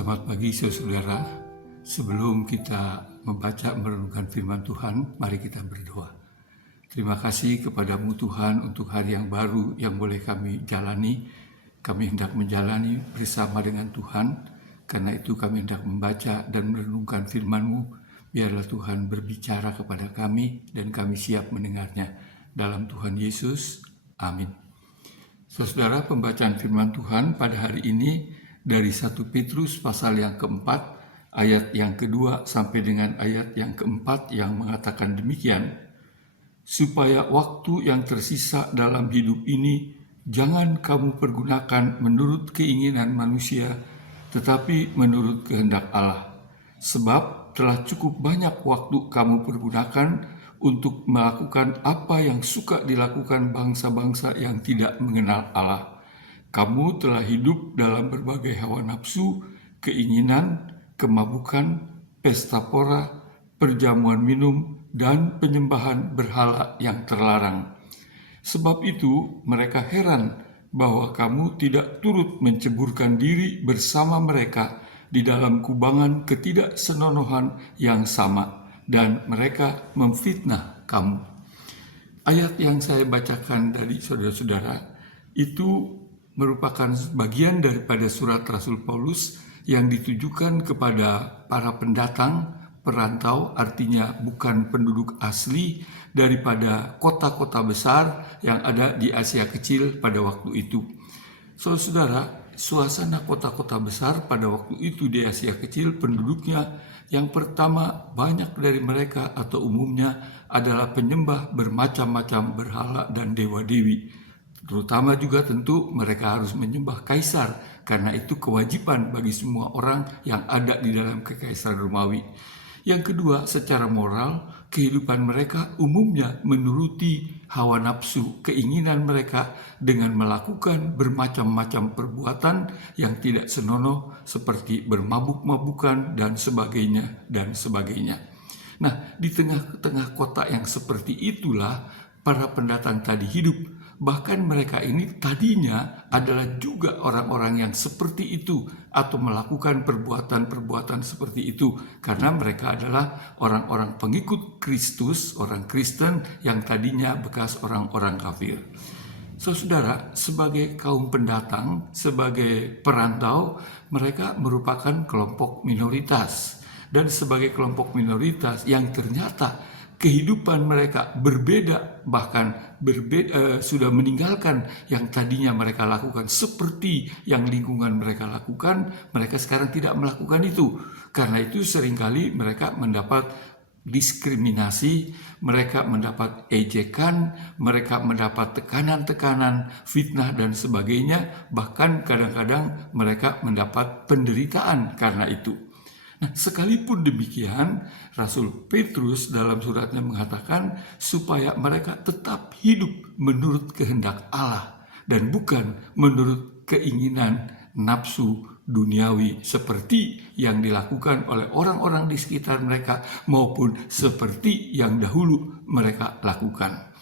Selamat pagi saudara. Sebelum kita membaca merenungkan firman Tuhan, mari kita berdoa. Terima kasih kepadamu Tuhan untuk hari yang baru yang boleh kami jalani. Kami hendak menjalani bersama dengan Tuhan. Karena itu kami hendak membaca dan merenungkan firman-Mu. Biarlah Tuhan berbicara kepada kami dan kami siap mendengarnya. Dalam Tuhan Yesus, amin. Saudara, pembacaan firman Tuhan pada hari ini dari 1 Petrus pasal yang keempat, ayat yang kedua sampai dengan ayat yang keempat yang mengatakan demikian, supaya waktu yang tersisa dalam hidup ini jangan kamu pergunakan menurut keinginan manusia, tetapi menurut kehendak Allah. Sebab telah cukup banyak waktu kamu pergunakan untuk melakukan apa yang suka dilakukan bangsa-bangsa yang tidak mengenal Allah. Kamu telah hidup dalam berbagai hawa nafsu, keinginan, kemabukan, pesta pora, perjamuan minum, dan penyembahan berhala yang terlarang. Sebab itu mereka heran bahwa kamu tidak turut menceburkan diri bersama mereka di dalam kubangan ketidaksenonohan yang sama, dan mereka memfitnah kamu. Ayat yang saya bacakan dari saudara-saudara itu merupakan bagian daripada surat Rasul Paulus yang ditujukan kepada para pendatang, perantau, artinya bukan penduduk asli daripada kota-kota besar yang ada di Asia Kecil pada waktu itu. Saudara, suasana kota-kota besar pada waktu itu di Asia Kecil penduduknya yang pertama banyak dari mereka atau umumnya adalah penyembah bermacam-macam berhala dan dewa-dewi. Terutama juga tentu mereka harus menyembah kaisar, karena itu kewajiban bagi semua orang yang ada di dalam kekaisaran Romawi. Yang kedua, secara moral, kehidupan mereka umumnya menuruti hawa nafsu, keinginan mereka dengan melakukan bermacam-macam perbuatan yang tidak senonoh seperti bermabuk-mabukan dan sebagainya dan sebagainya. Nah, di tengah-tengah kota yang seperti itulah para pendatang tadi hidup. Bahkan mereka ini tadinya adalah juga orang-orang yang seperti itu atau melakukan perbuatan-perbuatan seperti itu karena mereka adalah orang-orang pengikut Kristus, orang Kristen yang tadinya bekas orang-orang kafir. Saudara, sebagai kaum pendatang, sebagai perantau, mereka merupakan kelompok minoritas. Dan sebagai kelompok minoritas yang ternyata kehidupan mereka berbeda, bahkan sudah meninggalkan yang tadinya mereka lakukan seperti yang lingkungan mereka lakukan, mereka sekarang tidak melakukan itu. Karena itu seringkali mereka mendapat diskriminasi, mereka mendapat ejekan, mereka mendapat tekanan-tekanan, fitnah dan sebagainya, bahkan kadang-kadang mereka mendapat penderitaan karena itu. Nah, sekalipun demikian, Rasul Petrus dalam suratnya mengatakan supaya mereka tetap hidup menurut kehendak Allah dan bukan menurut keinginan nafsu duniawi seperti yang dilakukan oleh orang-orang di sekitar mereka maupun seperti yang dahulu mereka lakukan.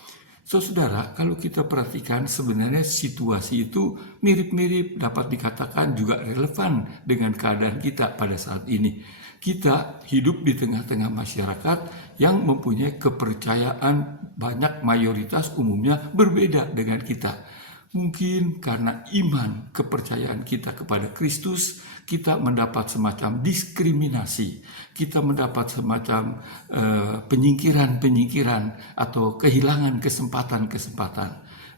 Saudara, kalau kita perhatikan sebenarnya situasi itu mirip-mirip, dapat dikatakan juga relevan dengan keadaan kita pada saat ini. Kita hidup di tengah-tengah masyarakat yang mempunyai kepercayaan banyak mayoritas umumnya berbeda dengan kita. Mungkin karena iman kepercayaan kita kepada Kristus, kita mendapat semacam diskriminasi, kita mendapat semacam penyingkiran-penyingkiran atau kehilangan kesempatan-kesempatan.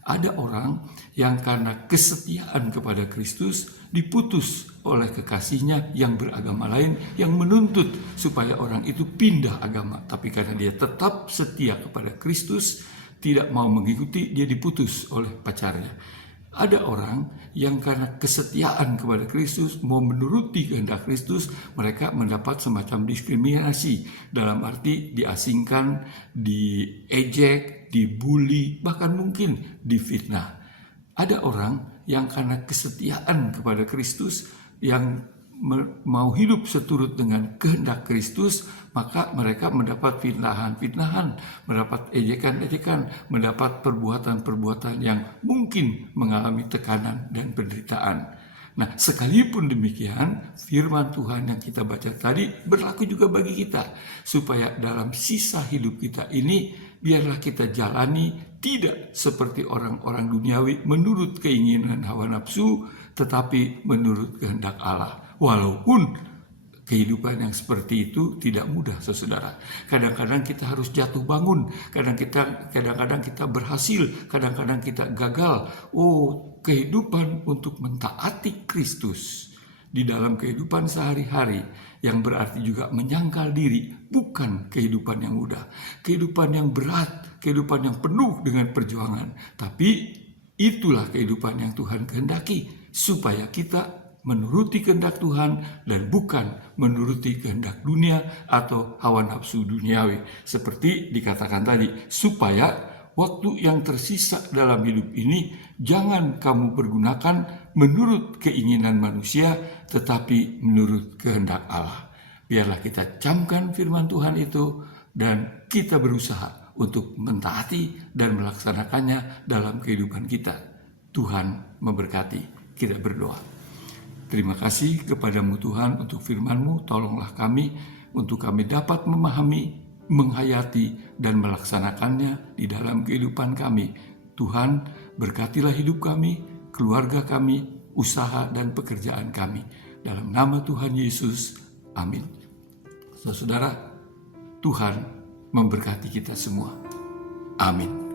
Ada orang yang karena kesetiaan kepada Kristus diputus oleh kekasihnya yang beragama lain yang menuntut supaya orang itu pindah agama. Tapi karena dia tetap setia kepada Kristus, tidak mau mengikuti, dia diputus oleh pacarnya. Ada orang yang karena kesetiaan kepada Kristus, mau menuruti kehendak Kristus, mereka mendapat semacam diskriminasi, dalam arti diasingkan, diejek, dibully, bahkan mungkin difitnah. Ada orang yang karena kesetiaan kepada Kristus, yang mau hidup seturut dengan kehendak Kristus, maka mereka mendapat fitnahan-fitnahan, mendapat ejekan-ejekan, mendapat perbuatan-perbuatan yang mungkin mengalami tekanan dan penderitaan. Nah, sekalipun demikian, firman Tuhan yang kita baca tadi berlaku juga bagi kita, supaya dalam sisa hidup kita ini, biarlah kita jalani tidak seperti orang-orang duniawi menurut keinginan hawa nafsu, tetapi menurut kehendak Allah. Walaupun kehidupan yang seperti itu tidak mudah, saudara. Kadang-kadang kita harus jatuh bangun, kadang-kadang kita berhasil, kadang-kadang kita gagal. Kehidupan untuk mentaati Kristus di dalam kehidupan sehari-hari, yang berarti juga menyangkal diri, bukan kehidupan yang mudah, kehidupan yang berat, kehidupan yang penuh dengan perjuangan. Tapi itulah kehidupan yang Tuhan kehendaki, supaya kita menuruti kehendak Tuhan dan bukan menuruti kehendak dunia atau hawa nafsu duniawi. Seperti dikatakan tadi, supaya waktu yang tersisa dalam hidup ini jangan kamu pergunakan menurut keinginan manusia, tetapi menurut kehendak Allah. Biarlah kita camkan firman Tuhan itu dan kita berusaha untuk mentaati dan melaksanakannya dalam kehidupan kita. Tuhan memberkati. Kita berdoa. Terima kasih kepadamu Tuhan untuk firman-Mu, tolonglah kami untuk kami dapat memahami, menghayati, dan melaksanakannya di dalam kehidupan kami. Tuhan, berkatilah hidup kami, keluarga kami, usaha dan pekerjaan kami. Dalam nama Tuhan Yesus, amin. Saudara, Tuhan memberkati kita semua. Amin.